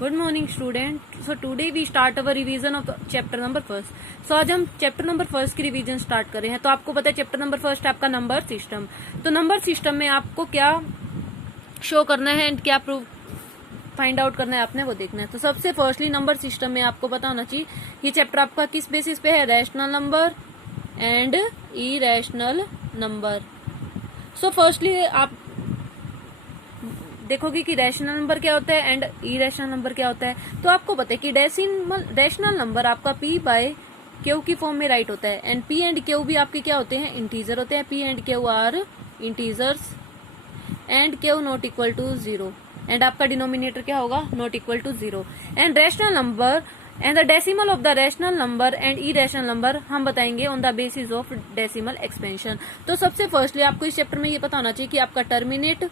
Good morning student. So today we start our revision of chapter number first. So आज हम chapter number first की revision start कर रहे हैं। तो आपको पता है चैप्टर नंबर फर्स्ट आपका नंबर सिस्टम। तो नंबर सिस्टम में आपको क्या शो करना है एंड क्या प्रूव फाइंड आउट करना है आपने वो देखना है। तो सबसे फर्स्टली नंबर सिस्टम में आपको पता होना चाहिए ये चैप्टर आपका किस बेसिस पे है, rational number and irrational number. So firstly आप देखोगे कि रैशनल नंबर क्या होता है एंड इरेशनल नंबर क्या होता है। तो आपको पता है कि रैशनल नंबर आपका p बाय क्यू की फॉर्म में राइट होता है एंड p एंड क्यू भी आपके क्या होते हैं, इंटीजर होते हैं। p and q are integers and q not equal to 0 and आपका डिनोमिनेटर क्या होगा, not equal to 0 and rational number and the decimal of the rational number and irrational number हम बताएंगे on the basis of decimal expansion. तो सबसे firstly आपको इस chapter में ये पता होना चाहिए कि आपका terminate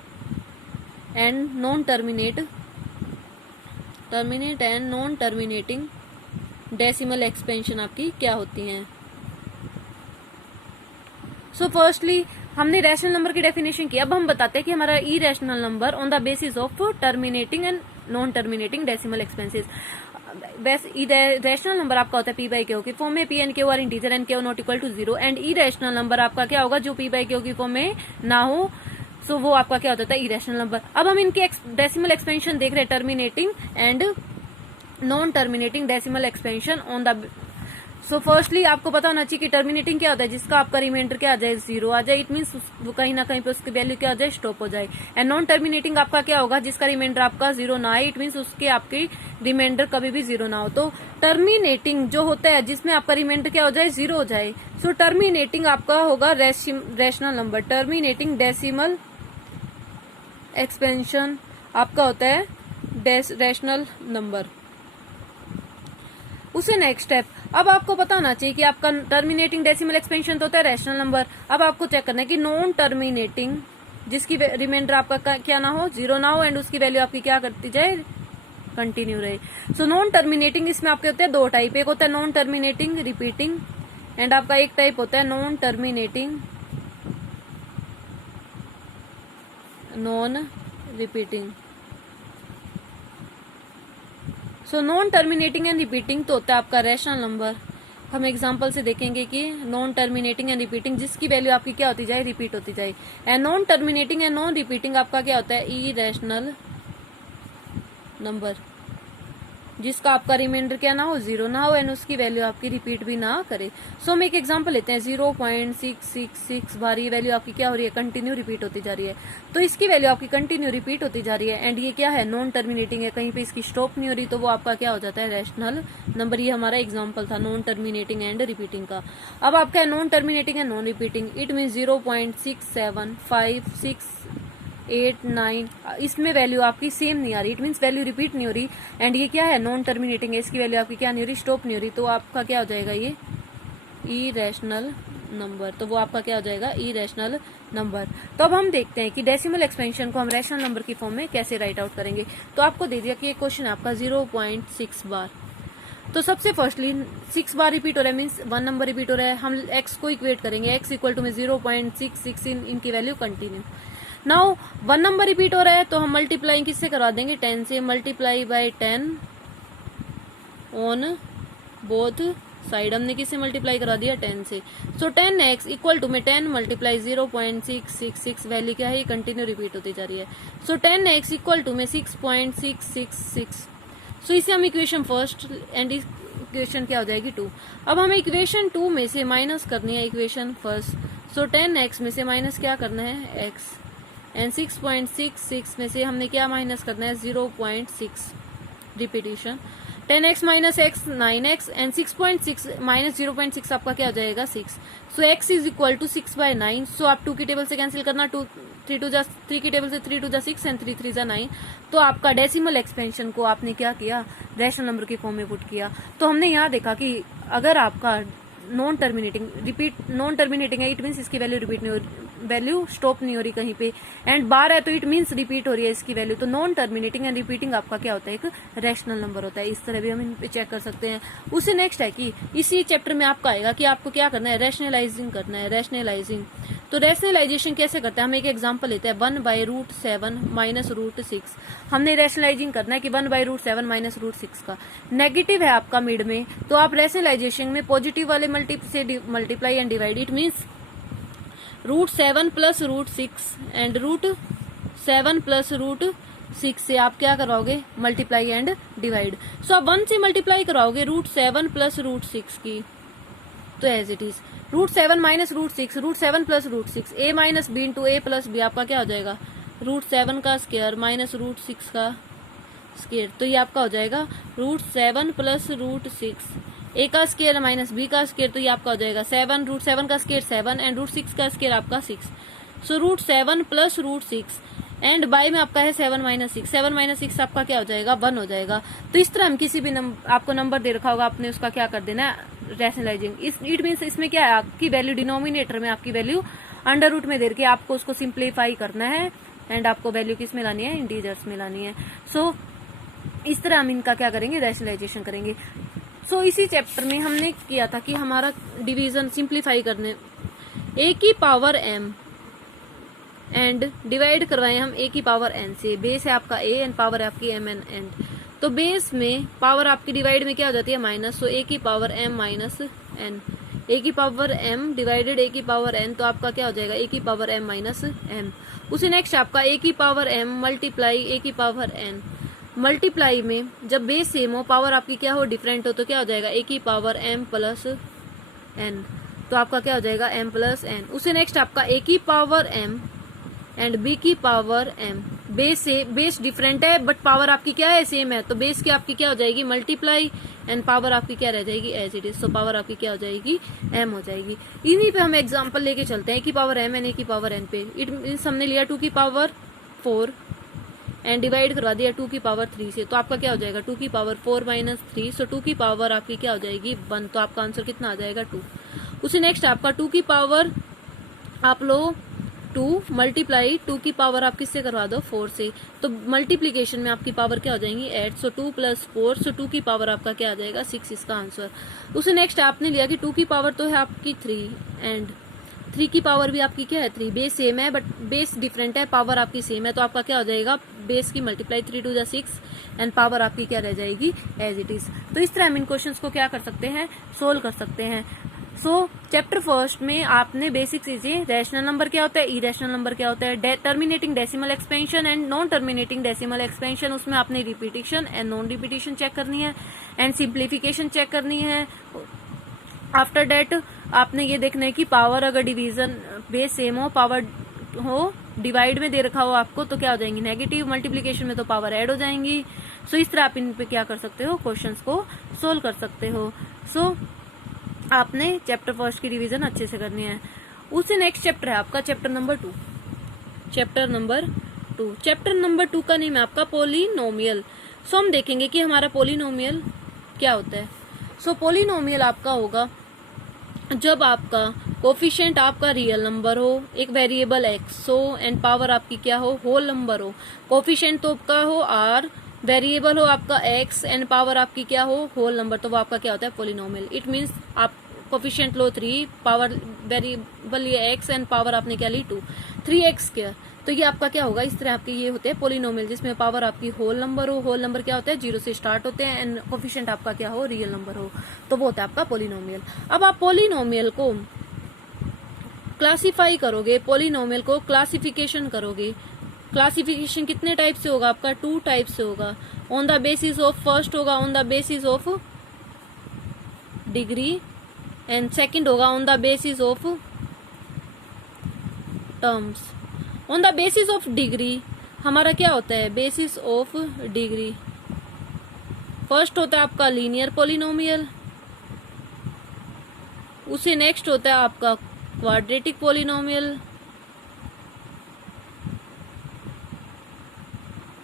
and non terminate and non terminating decimal expansion आपकी क्या होती हैं। सो फर्स्टली हमने रैशनल नंबर की डेफिनेशन की। अब हम बताते हैं कि हमारा irrational number on the basis of terminating and non terminating decimal expenses. Rational number आपका होता है p बाई क्यू की फॉर्म में, p and q are integer and q not equal to 0 and irrational number आपका क्या होगा जो p by q की फॉर्म में ना हो। सो वो आपका क्या होता है, इरेशनल नंबर। अब हम इनके डेसिमल एक्सपेंशन देख रहे हैं, terminating and non terminating decimal expansion on the. So firstly आपको पता होना चाहिए कि टर्मिनेटिंग क्या होता है, जिसका आपका रिमाइंडर क्या आ जाए, 0 आ जाए। इट मीन्स वो कहीं ना कहीं पे उसकी वैल्यू क्या आ जाए, स्टॉप हो जाए। एंड नॉन टर्मिनेटिंग आपका क्या होगा, जिसका रिमाइंडर आपका 0 ना आए। इट मीन्स उसके आपकी रिमाइंडर कभी भी 0 ना हो। तो टर्मिनेटिंग जो होता है जिसमें आपका रिमाइंडर क्या हो जाए, 0 हो जाए। सो टर्मिनेटिंग आपका होगा rational number. Terminating decimal expansion आपका होता है रैशनल नंबर। उसे नेक्स्ट स्टेप, अब आपको पता होना चाहिए कि आपका टर्मिनेटिंग डेसिमल एक्सपेंशन तो होता है रैशनल नंबर। अब आपको चेक करना है कि नॉन टर्मिनेटिंग जिसकी रिमाइंडर आपका क्या ना हो, 0 ना हो एंड उसकी वैल्यू आपकी क्या करती जाए, कंटिन्यू रहे। सो नॉन टर्मिनेटिंग इसमें आपके होते हैं दो टाइप। एक होता है नॉन टर्मिनेटिंग रिपीटिंग एंड आपका एक टाइप होता है non terminating non repeating. So non terminating and repeating तो होता है आपका रैशनल नंबर। हम एग्जांपल से देखेंगे कि नॉन टर्मिनेटिंग एंड रिपीटिंग जिसकी वैल्यू आपकी क्या होती जाए, रिपीट होती जाए। And non terminating and non repeating आपका क्या होता है, इरेशनल नंबर, जिसका आपका रिमाइंडर क्या ना हो, 0 ना हो एंड उसकी वैल्यू आपकी रिपीट भी ना करे। सो हम एक एग्जांपल लेते हैं, 0.666 बार ये वैल्यू आपकी क्या हो रही है, कंटिन्यू रिपीट होती जा रही है। तो इसकी वैल्यू आपकी कंटिन्यू रिपीट होती जा रही है एंड ये क्या है, नॉन टर्मिनेटिंग है, कहीं पे इसकी स्टॉप नहीं हो रही। तो वो आपका क्या हो जाता है, रैशनल नंबर। ये हमारा एग्जाम्पल था नॉन टर्मिनेटिंग एंड रिपीटिंग का। अब आपका है non terminating and non repeating. It mean 0.675689 इसमें वैल्यू आपकी सेम नहीं आ रही। इट मीन्स वैल्यू रिपीट नहीं हो रही एंड ये क्या है, नॉन टर्मिनेटिंग है, इसकी वैल्यू आपकी क्या नहीं हो रही, स्टॉप नहीं हो रही। तो आपका क्या हो जाएगा, ये इरेशनल नंबर। तो वो आपका क्या हो जाएगा, इरेशनल नंबर। तो अब हम देखते हैं कि डेसिमल एक्सपेंशन को हम रैशनल नंबर की फॉर्म में कैसे राइट आउट करेंगे। तो आपको दे दिया कि एक क्वेश्चन है आपका 0.6 बार। तो सबसे फर्स्टली 6 बार रिपीट हो रहा है, मीन्स 1 नंबर रिपीट हो रहा है। हम x को इक्वेट करेंगे, x इक्वल टू में 0.66 इनकी value continue. Now 1 number repeat हो रहा है तो हम मल्टीप्लाई किससे करवा देंगे, 10 से। Multiply by 10 on both side. हमने किससे मल्टीप्लाई करा दिया, 10 से। सो 10x इक्वल टू में 10 मल्टीप्लाई 0.666 वैल्यू क्या है, कंटिन्यू रिपीट होती जा रही है। सो 10x इक्वल टू में 6.666। सो इसे हम इक्वेशन फर्स्ट एंड इक्वेशन क्या हो जाएगी 2। अब हमें इक्वेशन 2 में से माइनस करनी है इक्वेशन फर्स्ट। सो 10x में से माइनस क्या करना है, x एंड 6.66 में से हमने क्या माइनस करना है, 0.6। Repetition 10x minus x 9x and 6.6 minus 0.6 आपका क्या हो जाएगा, 6। सो x इज इक्वल टू 6/9। सो आप 2 की टेबल से कैंसिल करना, 3 की टेबल से 3 2 जा 6 एंड 3 3 जा 9। तो आपका डेसिमल एक्सपेंशन को आपने क्या किया, रैशनल नंबर की फॉर्म में पुट किया। तो हमने यहाँ देखा कि अगर आपका नॉन टर्मिनेटिंग है, इट मीन्स इसकी वैल्यू रिपीट नहीं हो रही, वैल्यू स्टॉप नहीं हो रही कहीं पे। एंड बार है तो इट मीन्स रिपीट हो रही है इसकी वैल्यू। तो नॉन टर्मिनेटिंग एंड रिपीटिंग आपका क्या होता है, एक रैशनल नंबर होता है। इस तरह भी हम इन पे चेक कर सकते हैं। उससे नेक्स्ट है कि इसी चैप्टर में आपका आएगा कि आपको क्या करना है, रैशनलाइजिंग करना है। रैशनलाइजिंग तो रैशनलाइजेशन कैसे करते हैं, हम एक एग्जांपल लेते हैं 1/√7 माइनस √6। हमने रैशनलाइजिंग करना है कि 1/√7 माइनस √6 का नेगेटिव है आपका मिड में, तो आप रैशनलाइजेशन में पॉजिटिव वाले से multiply and divide, it means √7 plus √6 and √7 plus √6 से आप क्या कराओगे, मल्टीप्लाई एंड डिवाइड। सो आप 1 से मल्टीप्लाई कराओगे √7 प्लस √6 की, तो as it is √7 minus √6, √7 plus √6, a minus B into A plus B, आपका क्या हो जाएगा √7 का स्क्वायर माइनस √6 का स्क्वायर, तो ये आपका हो जाएगा √7 प्लस √6, a का स्क्वायर माइनस b का स्क्वायर, तो ये आपका हो जाएगा 7, √7 का स्क्वायर 7 एंड √6 का स्क्वायर आपका 6। सो √7 प्लस √6 एंड बाय में आपका है 7 माइनस 6, 7 माइनस 6 आपका क्या हो जाएगा 1 हो जाएगा। तो इस तरह हम किसी भी आपको नंबर दे रखा होगा, आपने उसका क्या कर देना रैशनलाइजिंग। इट मीन्स इसमें क्या है, आपकी वैल्यू डिनोमिनेटर में आपकी वैल्यू अंडर रूट में दे के आपको उसको सिंप्लीफाई करना है एंड आपको वैल्यू किस में लानी है, इंटीजर्स में लानी है। सो इस तरह हम इनका क्या करेंगे, रैशनलाइजेशन करेंगे। सो इसी चैप्टर में हमने किया था कि हमारा डिवीजन सिंप्लीफाई करने a की पावर m एंड डिवाइड करवाए हम a की पावर n से। बेस है आपका a एंड पावर है आपकी m एंड n, तो बेस में पावर आपकी डिवाइड में क्या हो जाती है माइनस, तो a की power m minus n, a की पावर m डिवाइडेड a की पावर n, तो आपका क्या हो जाएगा a की पावर m माइनस m। उसी नेक्स्ट आपका a की पावर m मल्टीप्लाई a की पावर n, मल्टीप्लाई में जब बेस सेम हो पावर आपकी क्या हो डिफरेंट हो, तो क्या हो जाएगा a की पावर m प्लस n, तो आपका क्या हो जाएगा m प्लस n। उसे नेक्स्ट आपका a की पावर m एंड b की पावर m, बेस डिफरेंट है बट पावर आपकी क्या है सेम है, तो बेस की आपकी क्या हो जाएगी मल्टीप्लाई एंड पावर आपकी क्या रह जाएगी एज इट इज, तो पावर आपकी क्या हो जाएगी m हो जाएगी। इन्हीं पे हम एग्जांपल लेके चलते हैं, a की पावर m एंड a की पावर n पे। इट मीन्स हमने लिया 2 की पावर 4 एंड डिवाइड करवा दिया 2 की पावर 3 से, तो आपका क्या हो जाएगा 2 की पावर 4 माइनस 3, सो 2 की पावर आपकी क्या हो जाएगी 1, तो आपका आंसर कितना आ जाएगा 2। उसी नेक्स्ट आपका 2 की पावर आप लो 2 मल्टीप्लाई 2 की पावर आप किससे करवा दो 4 से, तो मल्टीप्लीकेशन में आपकी पावर क्या हो जाएंगी 8, सो 2 प्लस 4, सो 2 की पावर आपका क्या आ जाएगा 6, इसका आंसर। उसे नेक्स्ट आपने लिया कि 2 की पावर तो है आपकी 3 एंड 3 की पावर भी आपकी क्या है 3, बेस सेम है बट बेस डिफरेंट है, पावर आपकी सेम है, तो आपका क्या हो जाएगा बेस की मल्टीप्लाई 3 टू 6 एंड पावर आपकी क्या रह जाएगी एज इट इज। तो इस तरह हम इन क्वेश्चंस को क्या कर सकते हैं, सोल्व कर सकते हैं। सो चैप्टर फर्स्ट में आपने बेसिक चीजें, रैशनल नंबर क्या होता है, इरेशनल नंबर क्या होता है, terminating decimal expansion and non terminating decimal expansion, उसमें आपने repetition and non repetition check करनी है एंड सिंप्लीफिकेशन चेक करनी है। आफ्टर डेट आपने ये देखना है कि पावर अगर डिवीजन बेस सेम हो, पावर हो डिवाइड में दे रखा हो आपको, तो क्या हो जाएंगी नेगेटिव, मल्टीप्लीकेशन में तो पावर ऐड हो जाएंगी। सो इस तरह आप इन पे क्या कर सकते हो, क्वेश्चंस को सोल्व कर सकते हो। सो आपने चैप्टर फर्स्ट की रिवीजन अच्छे से करनी है। उससे नेक्स्ट चैप्टर है आपका चैप्टर नंबर 2। चैप्टर नंबर 2 का नेम है आपका पोलिनोमियल। सो हम देखेंगे कि हमारा पोलिनोमियल क्या होता है। सो पोलिनोमियल आपका होगा जब आपका कोफिशिएंट आपका रियल नंबर हो, एक वेरिएबल x हो एंड पावर आपकी क्या हो होल नंबर हो। कोफिशिएंट तो आपका हो r, वेरिएबल हो आपका x एंड पावर आपकी क्या हो होल नंबर, तो वो आपका क्या होता है पोलिनोमियल। इट मीन्स आप कोफिशिएंट लो 3, पावर वेरिएबल ये x एंड पावर आपने क्या ली 2, 3x², तो ये आपका क्या होगा, इस तरह आपके ये होते हैं पोलिनोमियल जिसमें पावर आपकी होल नंबर हो। होल नंबर क्या होता है 0 से स्टार्ट होते हैं एंड कोफिशिएंट आपका क्या हो रियल नंबर हो, तो वो होता है आपका पोलिनोमियल। अब आप पोलिनोमियल को क्लासिफाई करोगे, पोलिनोमियल को क्लासिफिकेशन करोगे। क्लासिफिकेशन कितने टाइप से होगा आपका 2 टाइप से होगा। On the basis of, first होगा on the basis of degree and second होगा on the basis of terms. On the basis of degree हमारा क्या होता है, बेसिस ऑफ डिग्री फर्स्ट होता है आपका लीनियर पोलिनोमियल, उसे नेक्स्ट होता है आपका क्वाड्रेटिक पोलिनोमियल,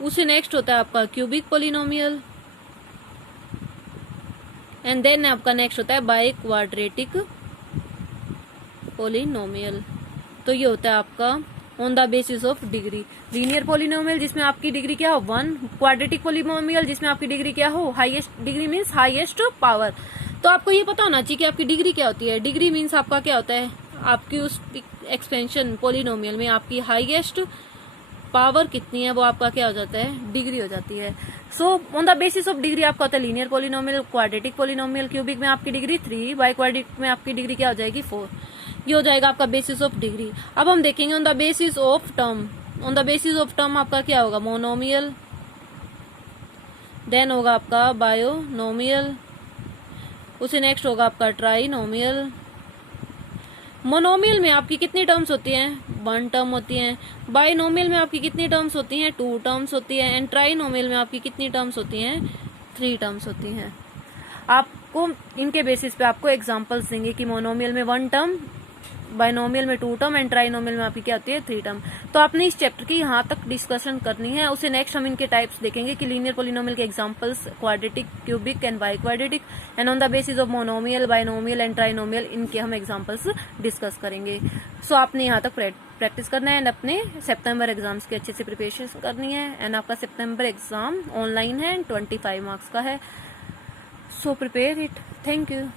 उसे नेक्स्ट होता है आपका क्यूबिक पोलिनोमियल एंड देन आपका नेक्स्ट होता है बाय क्वाड्रेटिक पोलिनोमियल। तो ये होता है आपका on the basis of degree. Linear polynomial जिसमें आपकी डिग्री क्या हो 1, क्वाड्रेटिक पोलिनोमियल जिसमें आपकी डिग्री क्या हो highest, degree means highest power. तो आपको ये पता होना चाहिए कि आपकी डिग्री क्या होती है। डिग्री मीन्स आपका क्या होता है आपकी उस एक्सपेंशन पोलिनोमियल में आपकी हाईएस्ट पावर कितनी है, वो आपका क्या हो जाता है, डिग्री हो जाती है। So on the basis of degree आपका होता है linear polynomial, quadratic polynomial, cubic में आपकी डिग्री 3, बाई क्वाड्रेटिक में आपकी डिग्री क्या हो जाएगी 4। ये हो जाएगा आपका बेसिस ऑफ डिग्री। अब हम देखेंगे on the basis of term. On the basis of term आपका क्या होगा, मोनोमियल, देन होगा आपका बायोनोमियल, उसे नेक्स्ट होगा आपका ट्राइनोमियल। मोनोमियल में आपकी कितनी टर्म्स होती हैं, 1 टर्म होती हैं। बाइनोमियल में आपकी कितनी टर्म्स होती हैं, 2 टर्म्स होती है। एंड ट्राइनोमियल में आपकी कितनी टर्म्स होती हैं, 3 टर्म्स होती हैं। आपको इनके बेसिस पे आपको एग्जांपल्स देंगे कि मोनोमियल में 1 टर्म, बाइनोमियल में 2 टर्म एंड ट्राइनोमियल में आपकी क्या होती है, 3 टर्म। तो आपने इस चैप्टर की यहाँ तक डिस्कशन करनी है। उसे नेक्स्ट हम इनके टाइप्स देखेंगे कि लीनियर पोलिनोमियल के examples quadratic, cubic and by quadratic, and on the basis of monomial, binomial and trinomial, इनके हम एग्जांपल्स डिस्कस करेंगे। सो आपने यहाँ तक प्रैक्टिस करना है एंड अपने सितंबर एग्जाम्स की अच्छे से प्रिपरेशन करनी है। एंड आपका सितंबर एग्जाम ऑनलाइन है एंड 25 मार्क्स का है। So prepare it. Thank you.